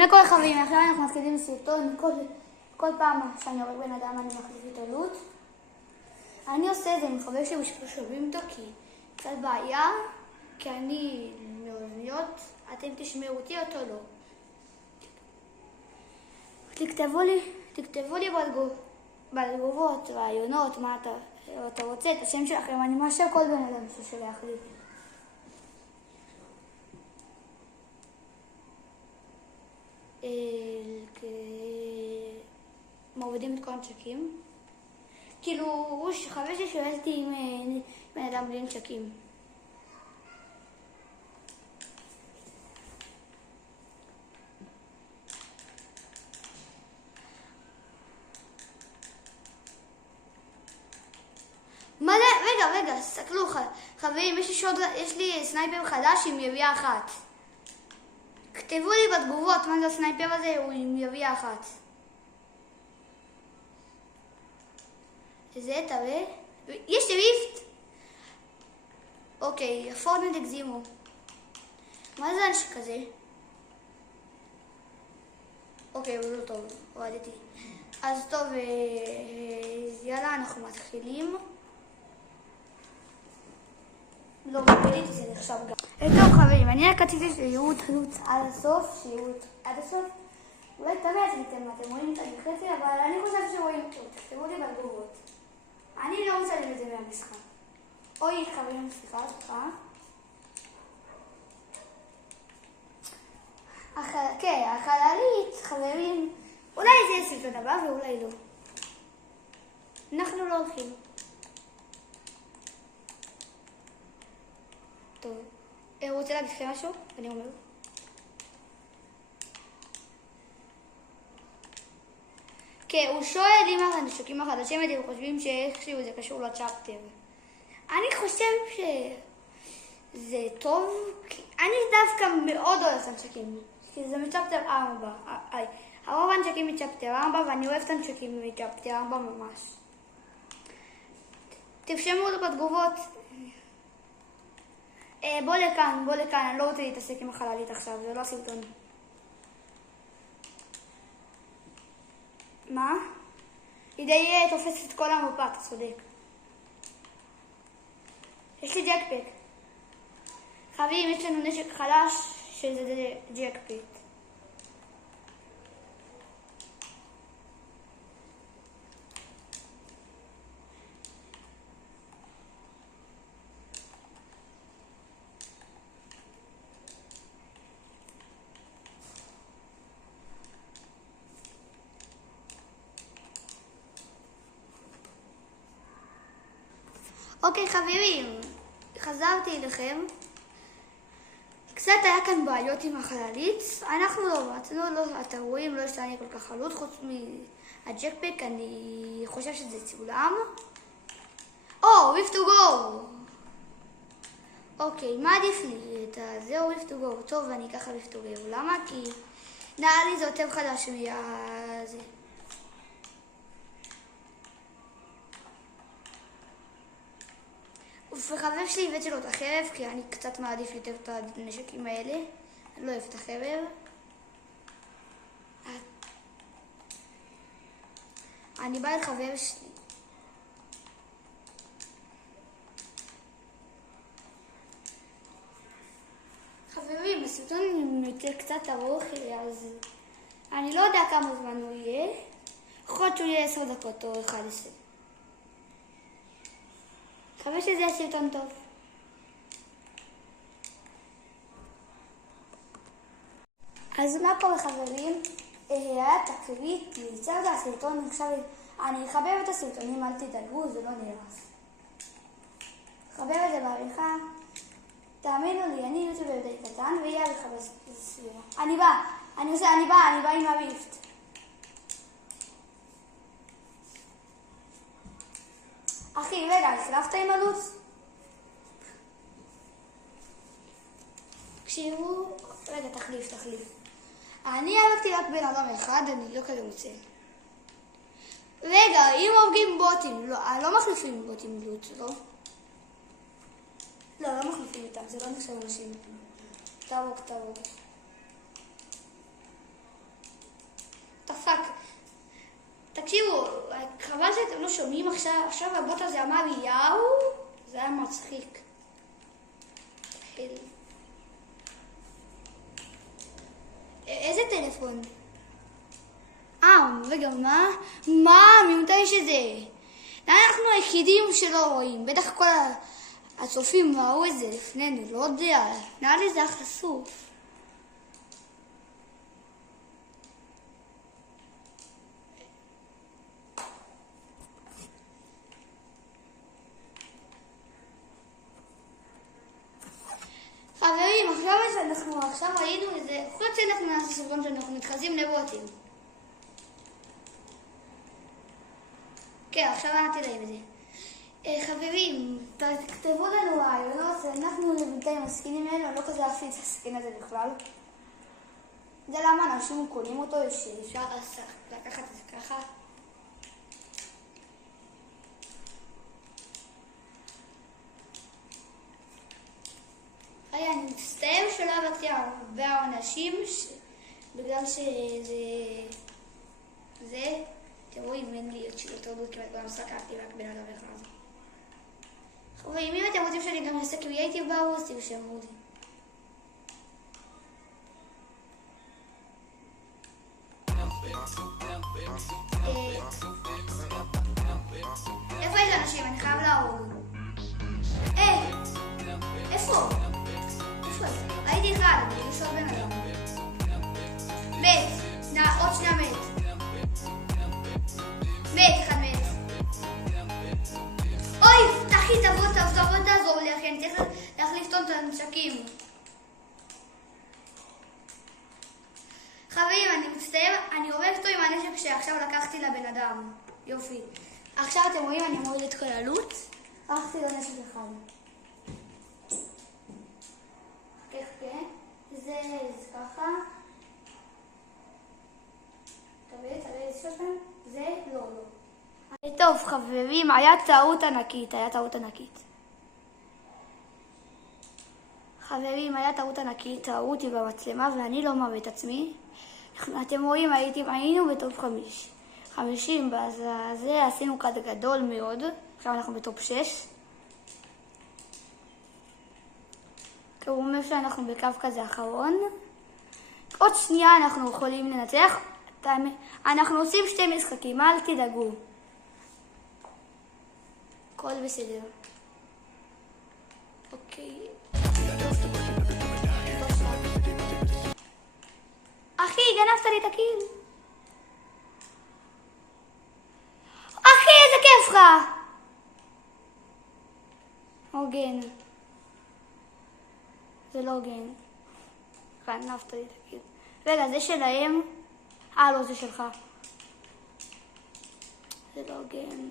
שלום לכל החברים, עכשיו אנחנו מתחילים בסרטון. כל פעם שאני הורג בן אדם אני מחליף איתו לוט. אני עושה את זה עם חבר שלי שפשוט שומעים אותו כי קצת בעיה, כי אני מאוזניות, אתם תשמעו אותי אותו לא. תכתבו לי בתגובות, רעיונות, מה אתה רוצה, את השם שלכם, אני מאשר כל בן אדם ששולח לי. מורידים את כל הנשקים. כאילו, הוא חבר ששואל אותי אם בן אדם בלי נשקים. מה זה? רגע, סתכלו חברים, יש לי סנייפר חדש עם ירייה אחת. כתבו לי בתגובות מה זה הסנייפר הזה, הוא עם ירייה אחת. זה תראה? יש ריפט? אוקיי, פורטנייט הגזימו. מה זה הנשק הזה? אוקיי, הוא לא טוב, הורדתי. אז טוב, יאללה, אנחנו מתחילים. לא, בליתי זה נחשב גם. טוב חברים, אני רק רציתי שיראו את חלוץ עד הסוף, אולי תמיד אתם רואים את הנלחצי, אבל אני חושבת שרואים אותו, תכתבו לי בתגובות. אני לא רוצה לראות את זה מהמשחק. אוי חברים, סליחה. כן, החללית, חברים, אולי זה יהיה סרטון הבא ואולי לא. אנחנו לא הולכים. טוב, הוא רוצה להגיד לכם משהו? אני אומר. כן, הוא שואל אם הנשקים החדשים אתם חושבים שאיכשהו זה קשור לצ'פטר. אני חושב שזה טוב, כי אני דווקא מאוד אוהב את הנשקים, כי זה מצ'פטר 4. הרוב הנשקים מצ'פטר 4 ואני אוהב את הנשקים מצ'פטר 4 ממש. תרשמו בתגובות. בוא לכאן, אני לא רוצה להתעסק עם החללית עכשיו, זה לא סרטון. מה? היא די תופסת את כל המפה, אתה צודק. יש לי ג'קפק. חברים, יש לנו נשק חלש שזה ג'קפק. אוקיי חברים, חזרתי אליכם. קצת היה כאן בעיות עם החללית. אנחנו לא רצנו, אתם רואים, לא השתנה כל כך חלוט. חוץ מהג'קפק, אני חושב שזה צולם. Rift to go! אוקיי, מה עדיף לי? זהו Rift to go. טוב, אני אקח Rift to go. למה? כי נראה לי זה יותר חדש מהזה. וחבר שלי הבאתי לו את החרב, כי אני קצת מעדיף יותר את הנשקים האלה. אני לא אוהב את החרב. אני באה לחבר שלי. חברים, הסרטון יותר קצת ארוך, אז אני לא יודע כמה זמן הוא יהיה. יכול להיות שהוא יהיה 10 דקות או 11. חבר שזה יהיה סרטון טוב. אז מה קורה חברים? היה תקרית, נמצא את הסרטון, עכשיו אני אחבר את הסרטונים, אל תדאגו, זה לא נהרס. אחבר את זה בעריכה, תאמינו לי, אני יוטיובר די קטן, ויהיה לחבר סביבה. אני באה עם הריפט. אחי, רגע, החלפת עם הלוץ? תקשיבו, רגע, תחליף. אני הלכתי רק בן אדם אחד, אני לא כזה רוצה. רגע, אם הורגים בוטים, לא מחליפים בוטים לוץ, לא? לא מחליפים איתם, זה לא נחשב אנשים. תערוק. שומעים עכשיו הבוט הזה אמר יאו, זה היה מצחיק. איזה טלפון? וגם מה? ממתי שזה? אנחנו היחידים שלא רואים, בטח כל הצופים ראו את זה לפנינו, לא יודע, נראה לי זה החשוף. חברים, עכשיו ראינו את זה, חוץ שאנחנו נעשה סרטון שאנחנו מתחזים לבוטים. כן, עכשיו אמרתי להם את זה. חברים, תכתבו לנו רעיונות, אנחנו בינתיים הסקינים האלה, אני לא כזה אהבתי את הסקין הזה בכלל. זה למה אנשים קונים אותו, שאפשר לקחת את זה ככה. אני מצטער שלא עבדתי הרבה אנשים, בגלל שזה, אתם רואים, אין לי יותר דוד כמעט גם סקרתי רק בן אדם אחד. חברים, אם אתם רוצים שאני גם אעשה קריאייטיב בערוץ, תרשמו לי. איפה יש אנשים? אני חייב להרוג. איפה? ראיתי אחד, אני יש עוד בן אדם. מת, עוד שנייה מת. אחד מת. אוי, תחי, תבוא תעזור לי, אחי, אני צריך להחליף את הנשקים. חברים, אני מצטער, אני עובד אותו עם הנשק שעכשיו לקחתי לבן אדם. יופי. עכשיו אתם רואים, אני מוריד את כל העלות. לקחתי לו נשק אחד. כן, זה ככה. תראה, זה לא. טוב חברים, היה טעות ענקית. ראו אותי במצלמה ואני לא מראה את עצמי. אתם רואים, היינו בטופ 50, זה עשינו קאט גדול מאוד. עכשיו אנחנו בטופ 6. הוא אומר שאנחנו בקו כזה אחרון. עוד שנייה אנחנו יכולים לנצח. אנחנו עושים 2 משחקים, אל תדאגו. הכל בסדר. אוקיי. אחי, גנבת לי את הקיל. אחי, איזה כיף לך. הוגן. זה לא הוגן. גנבת לי את הקיל. רגע, זה שלהם? לא, זה שלך. זה לא הוגן.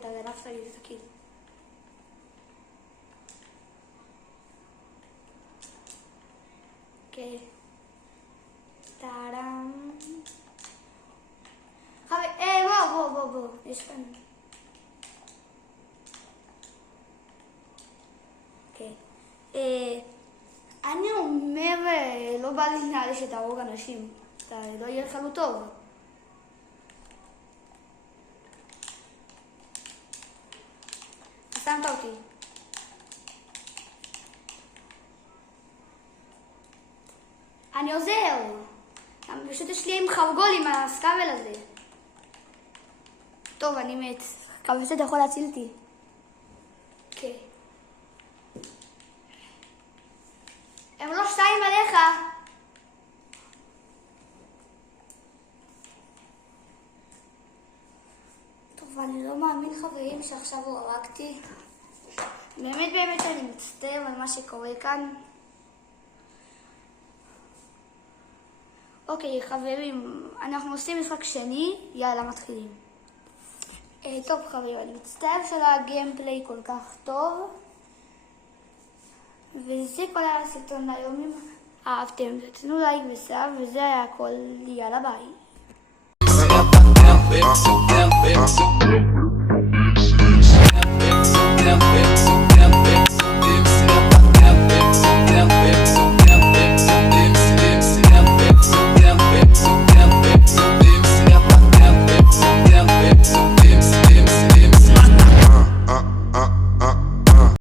אתה גנבת לי את הקיל. אוקיי. טארם. בוא. יש כאן. אוקיי. אני אומר, לא בא לי נראה לי שתהרוג אנשים. לא יהיה לך לא טוב. שמת אותי. אני עוזר. פשוט יש לי עם חרגול עם הסקאבל הזה. טוב, אני מת. מקווה שאתה יכול להציל אותי. אוקיי. הם לא 2 עליך. טוב, אני לא מאמין חברים שעכשיו הוא הרגתי. באמת אני מצטער על מה שקורה כאן. אוקיי חברים, אנחנו עושים משחק שני, יאללה מתחילים. טוב חברים, אני מצטער שלא הגיימפליי כל כך טוב. וזה כל הסרטון היום. אם אהבתם, תתנו לייק וסאב, וזה היה הכל. יאללה ביי.